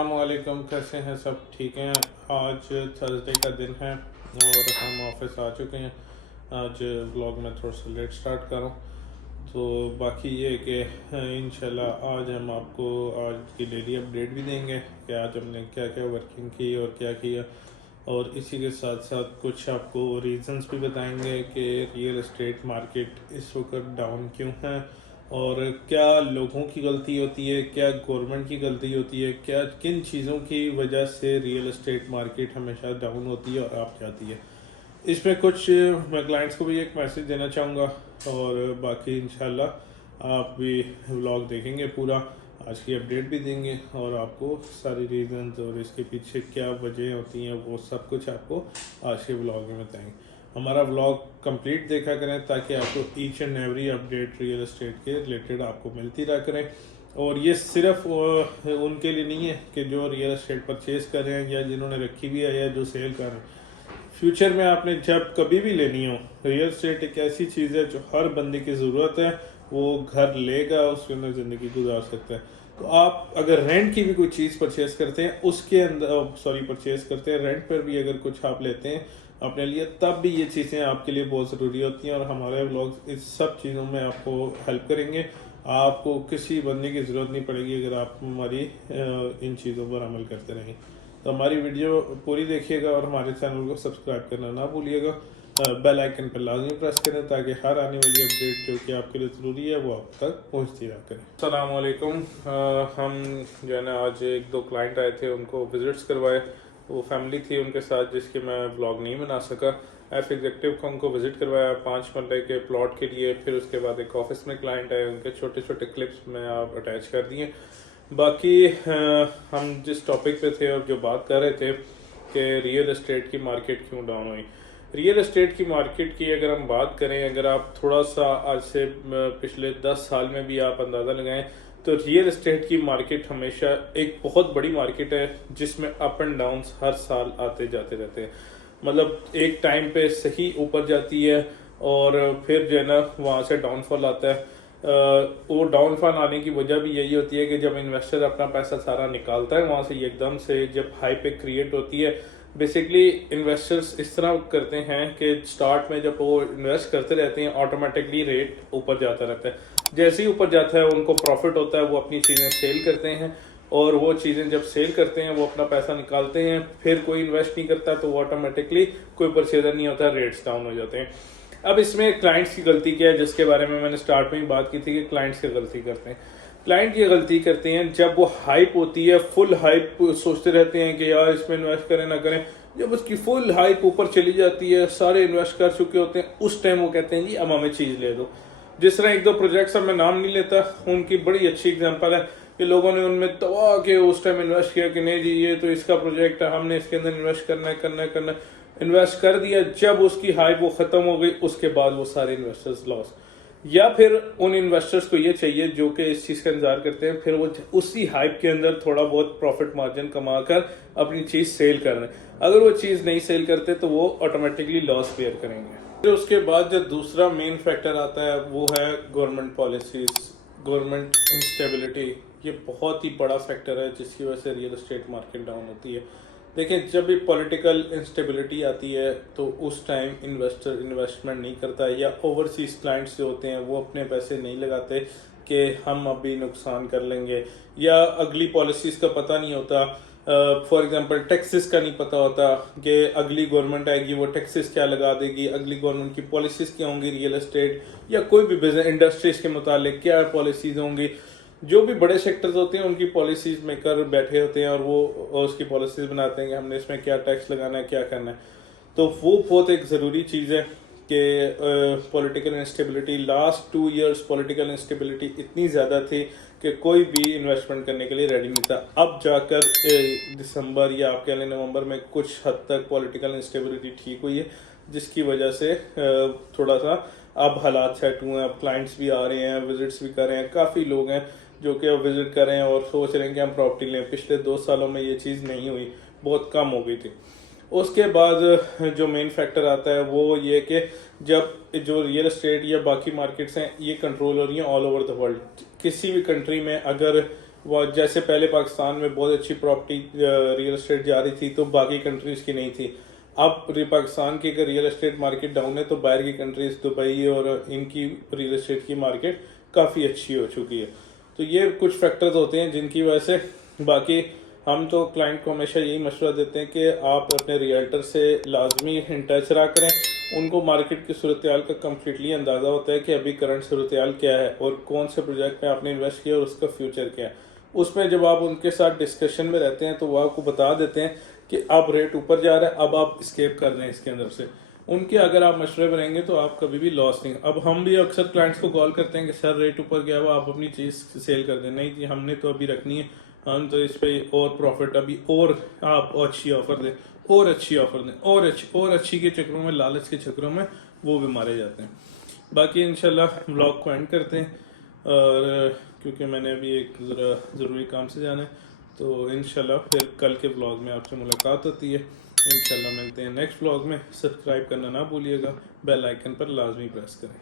अस्सलामुअलैकुम, कैसे हैं सब? ठीक हैं। आज थर्सडे का दिन है और हम ऑफिस आ चुके हैं। आज व्लॉग में थोड़ा सा लेट स्टार्ट कर रहा हूँ, तो बाकी ये कि इंशाल्लाह आज हम आपको आज की डेली अपडेट भी देंगे कि आज हमने क्या क्या वर्किंग की और क्या किया, और इसी के साथ साथ कुछ आपको रीजंस भी बताएंगे कि रियल एस्टेट मार्केट इस वक्त डाउन क्यों है और क्या लोगों की गलती होती है, क्या गवर्नमेंट की गलती होती है, क्या किन चीज़ों की वजह से रियल एस्टेट मार्केट हमेशा डाउन होती है और आप जाती है। इसमें कुछ मैं क्लाइंट्स को भी एक मैसेज देना चाहूँगा और बाकी इंशाल्लाह आप भी व्लॉग देखेंगे पूरा, आज की अपडेट भी देंगे और आपको सारी रीजंस और इसके पीछे क्या वजह होती हैं वो सब कुछ आपको आज के व्लॉग में बताएंगे। हमारा व्लॉग कंप्लीट देखा करें ताकि आपको each and every update real estate के रिलेटेड आपको मिलती रहा करें। और ये सिर्फ उनके लिए नहीं है कि जो रियल एस्टेट परचेज कर रहे हैं या जिन्होंने रखी भी है या जो सेल कर रहे हैं। फ्यूचर में आपने जब कभी भी लेनी हो, रियल एस्टेट एक ऐसी चीज़ है जो हर बंदे की ज़रूरत है। वो घर लेगा, उसके अंदर ज़िंदगी गुजार सकता है। तो आप अगर रेंट की भी कोई चीज़ परचेज करते हैं, उसके अंदर परचेज करते हैं रेंट पर भी, अगर कुछ आप लेते हैं अपने लिए, तब भी ये चीज़ें आपके लिए बहुत ज़रूरी होती हैं और हमारे व्लॉग्स इस सब चीज़ों में आपको हेल्प करेंगे। आपको किसी बनने की ज़रूरत नहीं पड़ेगी अगर आप हमारी इन चीज़ों पर अमल करते रहें। तो हमारी वीडियो पूरी देखिएगा और हमारे चैनल को सब्सक्राइब करना ना भूलिएगा। बेल आइकन पर लाजमी प्रेस करें ताकि हर आने वाली अपडेट जो कि आपके लिए ज़रूरी है वो आप तक पहुंचती रहा करें। अस्सलाम वालेकुम। हम जो है ना आज एक दो क्लाइंट आए थे, उनको विजिट्स करवाए। वो फैमिली थी उनके साथ जिसके मैं व्लॉग नहीं बना सका। एफ एग्जेक्टिव को उनको विजिट करवाया 5 मरले के प्लॉट के लिए। फिर उसके बाद एक ऑफिस में क्लाइंट आए, उनके छोटे छोटे क्लिप्स में आप अटैच कर दिए। बाकी हम जिस टॉपिक पे थे और जो बात कर रहे थे कि रियल एस्टेट की मार्केट क्यों डाउन हुई। रियल एस्टेट की मार्केट की अगर हम बात करें, अगर आप थोड़ा सा आज से पिछले 10 साल में भी आप अंदाज़ा लगाएं तो रियल एस्टेट की मार्केट हमेशा एक बहुत बड़ी मार्केट है जिसमें अप एंड डाउन हर साल आते जाते रहते हैं। मतलब एक टाइम पे सही ऊपर जाती है और फिर जो है ना वहाँ से डाउनफॉल आता है। वो डाउनफॉल आने की वजह भी यही होती है कि जब इन्वेस्टर अपना पैसा सारा निकालता है वहाँ से एकदम से, जब हाइप एक क्रिएट होती है। बेसिकली इन्वेस्टर्स इस तरह करते हैं कि स्टार्ट में जब वो इन्वेस्ट करते रहते हैं ऑटोमेटिकली रेट ऊपर जाता रहता है। जैसे ही ऊपर जाता है उनको प्रॉफिट होता है, वो अपनी चीज़ें सेल करते हैं और वो चीज़ें जब सेल करते हैं वो अपना पैसा निकालते हैं। फिर कोई इन्वेस्ट नहीं करता तो वो ऑटोमेटिकली कोई परचेजर नहीं होता, रेट्स डाउन हो जाते हैं। अब इसमें क्लाइंट्स की गलती क्या है, जिसके बारे में मैंने स्टार्ट में ही बात की थी कि क्लाइंट्स की गलती करते हैं। क्लाइंट ये गलती करते हैं जब वो हाइप होती है, फुल हाइप सोचते रहते हैं कि यार इसमें इन्वेस्ट करें ना करें। जब उसकी फुल हाइप ऊपर चली जाती है, सारे इन्वेस्ट कर चुके होते हैं, उस टाइम वो कहते हैं जी अब हमें चीज़ ले दो। जिस तरह एक दो प्रोजेक्ट्स मैं नाम नहीं लेता, उनकी बड़ी अच्छी एग्जांपल है कि लोगों ने उनमें दबा के उस टाइम इन्वेस्ट किया कि नहीं जी ये तो इसका प्रोजेक्ट है, हमने इसके अंदर इन्वेस्ट करना है, इन्वेस्ट कर दिया। जब उसकी हाइप वो खत्म हो गई उसके बाद वो सारे इन्वेस्टर्स लॉस। या फिर उन इन्वेस्टर्स को ये चाहिए जो कि इस चीज़ का इंतजार करते हैं, फिर वो उसी हाइप के अंदर थोड़ा बहुत प्रॉफिट मार्जिन कमाकर अपनी चीज़ सेल कर रहे हैं। अगर वो चीज़ नहीं सेल करते तो वो ऑटोमेटिकली लॉस बेयर करेंगे। फिर उसके बाद जो दूसरा मेन फैक्टर आता है वो है गवर्नमेंट पॉलिसीज, गवर्नमेंट इंस्टेबिलिटी। ये बहुत ही बड़ा फैक्टर है जिसकी वजह से रियल एस्टेट मार्केट डाउन होती है। देखिए जब भी पॉलिटिकल इंस्टेबिलिटी आती है तो उस टाइम इन्वेस्टर इन्वेस्टमेंट नहीं करता है, या ओवरसीज क्लाइंट्स जो होते हैं वो अपने पैसे नहीं लगाते कि हम अभी नुकसान कर लेंगे, या अगली पॉलिसीज का पता नहीं होता। फॉर एग्जांपल टैक्सेस का नहीं पता होता कि अगली गवर्नमेंट आएगी वो टैक्सेस क्या लगा देगी, अगली गवर्नमेंट की पॉलिसीज क्या होंगी रियल एस्टेट या कोई भी बिजनेस इंडस्ट्रीज के मुतालिक क्या पॉलिसीज होंगी। जो भी बड़े सेक्टर्स होते हैं उनकी पॉलिसीज मेकर बैठे होते हैं और वो उसकी पॉलिसीज बनाते हैं कि हमने इसमें क्या टैक्स लगाना है, क्या करना है। तो वो बहुत एक ज़रूरी चीज़ है कि political instability, last 2 years political instability इतनी ज़्यादा थी कि कोई भी इन्वेस्टमेंट करने के लिए रेडी नहीं था। अब जाकर दिसंबर या आप कह लें नवंबर में कुछ हद तक पॉलिटिकल इंस्टेबिलिटी ठीक हुई है, जिसकी वजह से थोड़ा सा अब हालात सेट हुए हैं। अब क्लाइंट्स भी आ रहे हैं, विजिट्स भी कर रहे हैं, काफ़ी लोग हैं जो कि विजिट कर रहे हैं और सोच रहे हैं कि हम प्रॉपर्टी लें। पिछले 2 सालों में ये चीज़ नहीं हुई, बहुत कम हो गई थी। उसके बाद जो मेन फैक्टर आता है वो ये कि जब जो रियल एस्टेट या बाकी मार्केट्स हैं ये कंट्रोल हो रही हैं ऑल ओवर द वर्ल्ड। किसी भी कंट्री में अगर वो जैसे पहले पाकिस्तान में बहुत अच्छी प्रॉपर्टी रियल एस्टेट जा रही थी तो बाकी कंट्रीज की नहीं थी। अब पाकिस्तान की अगर रियल एस्टेट मार्केट डाउन है तो बाहर की कंट्रीज दुबई और इनकी रियल एस्टेट की मार्केट काफ़ी अच्छी हो चुकी है। तो ये कुछ फैक्टर्स होते हैं जिनकी वजह से, बाकी हम तो क्लाइंट को हमेशा यही मशवरा देते हैं कि आप अपने रियल्टर से लाजमी इन टच रहा करें। उनको मार्केट की सूरत हाल का कम्प्लीटली अंदाज़ा होता है कि अभी करंट सूरत हाल क्या है और कौन से प्रोजेक्ट में आपने इन्वेस्ट किया और उसका फ्यूचर क्या है। उसमें जब आप उनके साथ डिस्कशन में रहते हैं तो वो आपको बता देते हैं कि अब रेट ऊपर जा रहा है, अब आप स्केप कर रहे हैं इसके अंदर से। उनके अगर आप मशवरे में रहेंगे तो आप कभी भी लॉस नहीं। अब हम भी अक्सर क्लाइंट्स को कॉल करते हैं कि सर रेट ऊपर गया हुआ, आप अपनी चीज़ सेल कर दें। नहीं जी, हमने तो अभी रखनी है, हम तो इस पे और प्रॉफिट अभी और आप अच्छी ऑफर दें, और अच्छी ऑफर दें, और अच्छी के चक्करों में, लालच के चक्करों में वो भी मारे जाते हैं। बाकी इंशाल्लाह व्लॉग को एंड करते हैं, और क्योंकि मैंने अभी एक ज़रा ज़रूरी काम से जाना है, तो इंशाल्लाह फिर कल के व्लॉग में आपसे मुलाकात होती है। इंशाल्लाह मिलते हैं नेक्स्ट व्लॉग में। सब्सक्राइब करना ना भूलिएगा, बेल आइकन पर लाजमी प्रेस करें।